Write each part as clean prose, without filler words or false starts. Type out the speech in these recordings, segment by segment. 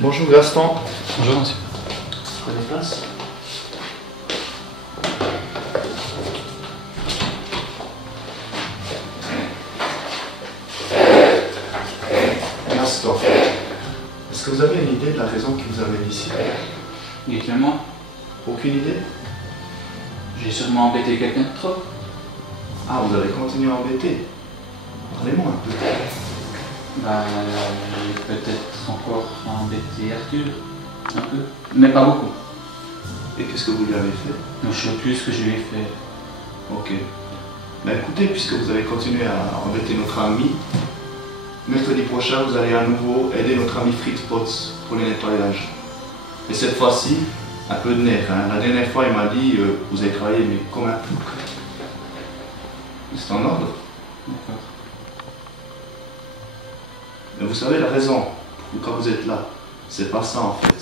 Bonjour Gaston. Bonjour monsieur. Prenez place. Gaston, est-ce que vous avez une idée de la raison qui vous amène ici? Dites-le-moi. Aucune idée? J'ai sûrement embêté quelqu'un de trop. Ah, vous avez continué à embêter. Parlez-moi un peu. J'ai peut-être encore embêté Arthur. Un peu. Mais pas beaucoup. Et qu'est-ce que vous lui avez fait? Je sais plus ce que je lui ai fait. Ok. Ben écoutez, puisque vous avez continué à embêter notre ami, mercredi prochain, vous allez à nouveau aider notre ami Fritz Potts pour les nettoyages. Et cette fois-ci, un peu de nerf. Hein. La dernière fois, il m'a dit vous avez travaillé mais comme un plouc. C'est en ordre. D'accord. Mais vous savez la raison pourquoi vous êtes là. C'est pas ça en fait.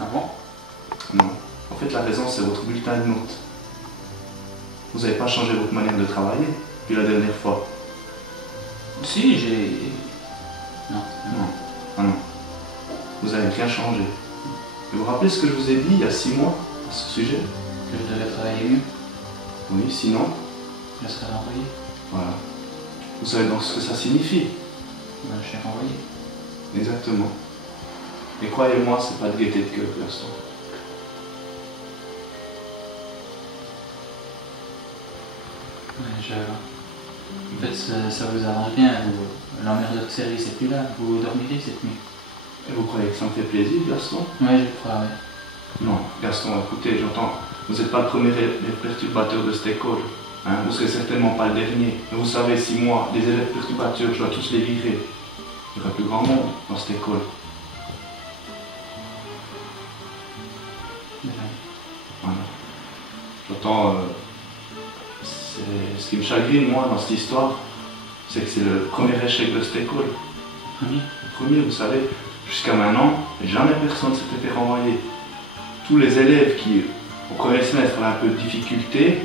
Ah bon? Non. En fait, la raison, c'est votre bulletin de notes. Vous n'avez pas changé votre manière de travailler depuis la dernière fois. Si, j'ai... Non. Non. Ah non. Vous n'avez rien changé. Et vous vous rappelez ce que je vous ai dit il y a 6 mois à ce sujet? Que je devais travailler mieux. Oui, sinon, Je serai renvoyé. voilà. Vous savez donc ce que ça signifie? Je suis renvoyé. Exactement. Et croyez-moi, c'est pas de gaieté de cœur, Gaston. En fait, ça vous arrange bien. L'emmerdeur de service n'est plus là. Vous dormirez cette nuit. Et vous croyez que ça me fait plaisir, Gaston? Oui, je crois, oui. Non, Gaston, écoutez, j'entends, vous n'êtes pas le premier perturbateur de cette école. Hein, vous ne serez certainement pas le dernier. Mais vous savez, si moi, les élèves perturbateurs, je dois tous les virer, il n'y aura plus grand monde dans cette école. Voilà. J'entends, ce qui me chagrine, moi, dans cette histoire, c'est que c'est le premier échec de cette école. Premier? Le premier, vous savez, jusqu'à maintenant, jamais personne ne s'était fait renvoyer. Tous les élèves qui, au premier semestre, avaient un peu de difficulté,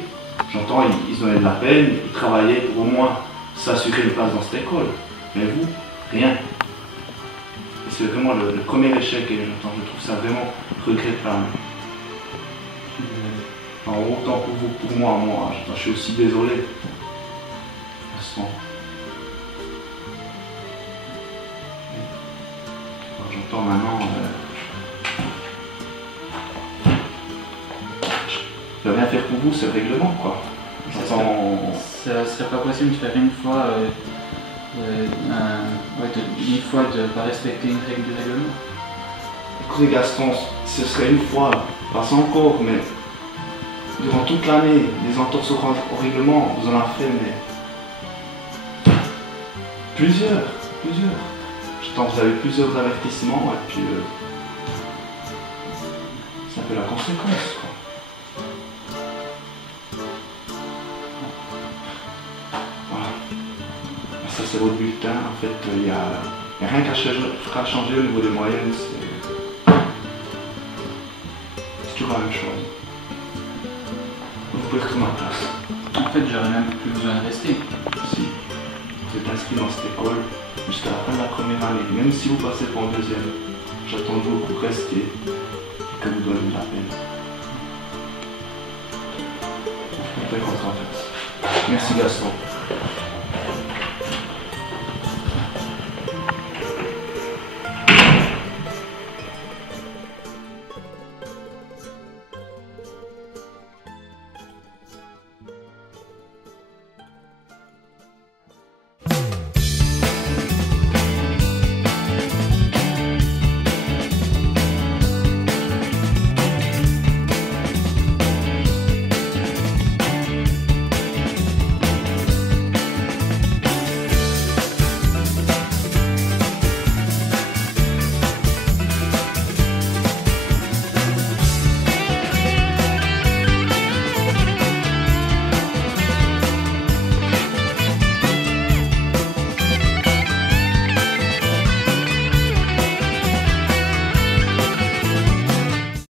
j'entends, ils ont eu de la peine, ils travaillaient pour au moins s'assurer une place dans cette école. Mais vous, rien. Et c'est vraiment le premier échec, et j'entends, je trouve ça vraiment regrettable. Alors, autant pour vous, pour moi, je suis aussi désolé. Gaston. J'entends maintenant. Je vais rien faire pour vous, c'est le règlement, quoi. Ça serait pas possible de faire une fois de pas respecter une règle du règlement. Écoutez Gaston, ce serait une fois, pas encore, mais durant toute l'année, les entorses au règlement, vous en avez fait, mais plusieurs. J'entends que vous avez plusieurs avertissements, et puis c'est un peu la conséquence, quoi. Voilà. Ça c'est votre bulletin, en fait, il n'y a rien qu'à changer au niveau des moyennes, c'est toujours la même chose. Vous pouvez retourner en place. En fait, j'aurais même plus besoin de rester. Si vous êtes inscrit dans cette école jusqu'à la fin de la première année, même si vous passez pour en deuxième, j'attends de vous pour rester et que vous donniez la peine. Vous pouvez rentrer en classe. Merci Gaston.